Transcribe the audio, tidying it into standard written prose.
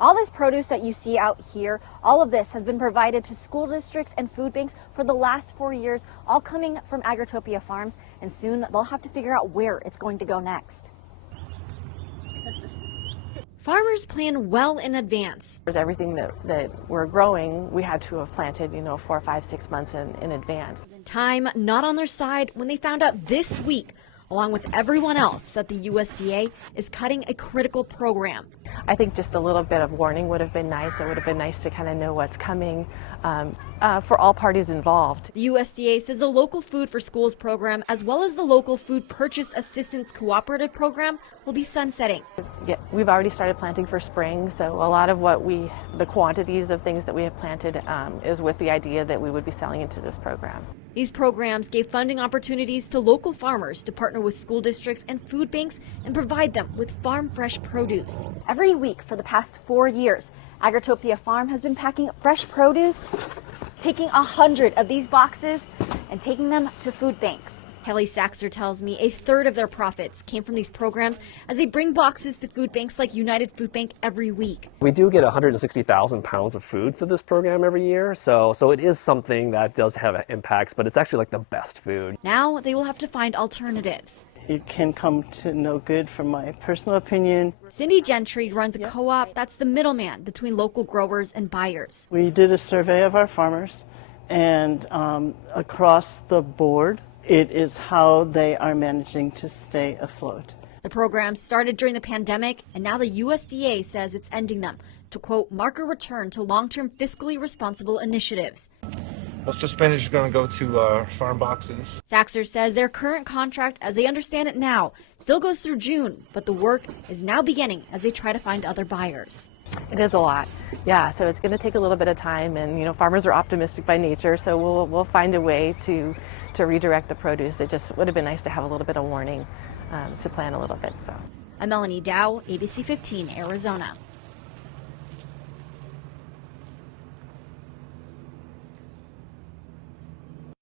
All this produce that you see out here, all of this has been provided to school districts and food banks for the last 4 years, all coming from Agritopia Farms, and soon they'll have to figure out where it's going to go next. Farmers plan well in advance. Everything that we're growing, we had to have planted, 4, 5, 6 months in advance. Time not on their side when they found out this week, along with everyone else, that the USDA is cutting a critical program. I think just a little bit of warning would have been nice. It would have been nice to kind of know what's coming for all parties involved. The USDA says the Local Food for Schools program, as well as the Local Food Purchase Assistance Cooperative program, will be sunsetting. Yeah, we've already started planting for spring, so a lot of the quantities of things that we have planted is with the idea that we would be selling into this program. These programs gave funding opportunities to local farmers to partner with school districts and food banks and provide them with farm fresh produce. Every week for the past 4 years, Agritopia Farm has been packing fresh produce, taking 100 of these boxes and taking them to food banks. Kelly Saxer tells me a third of their profits came from these programs as they bring boxes to food banks like United Food Bank every week. We do get 160,000 pounds of food for this program every year, so it is something that does have impacts, but it's actually like the best food. Now they will have to find alternatives. It can come to no good from my personal opinion. Cindy Gentry runs a co-op that's the middleman between local growers and buyers. We did a survey of our farmers, and across the board, it is how they are managing to stay afloat. The program started during the pandemic, and now the USDA says it's ending them to, quote, mark a return to long-term fiscally responsible initiatives. Most of spinach is going to go to farm boxes. Saxer says their current contract, as they understand it now, still goes through June, but the work is now beginning as they try to find other buyers. It is a lot, yeah, so it's going to take a little bit of time, and farmers are optimistic by nature, so we'll find a way to redirect the produce. It just would have been nice to have a little bit of warning to plan a little bit. So. I'm Melanie Dow, ABC 15, Arizona.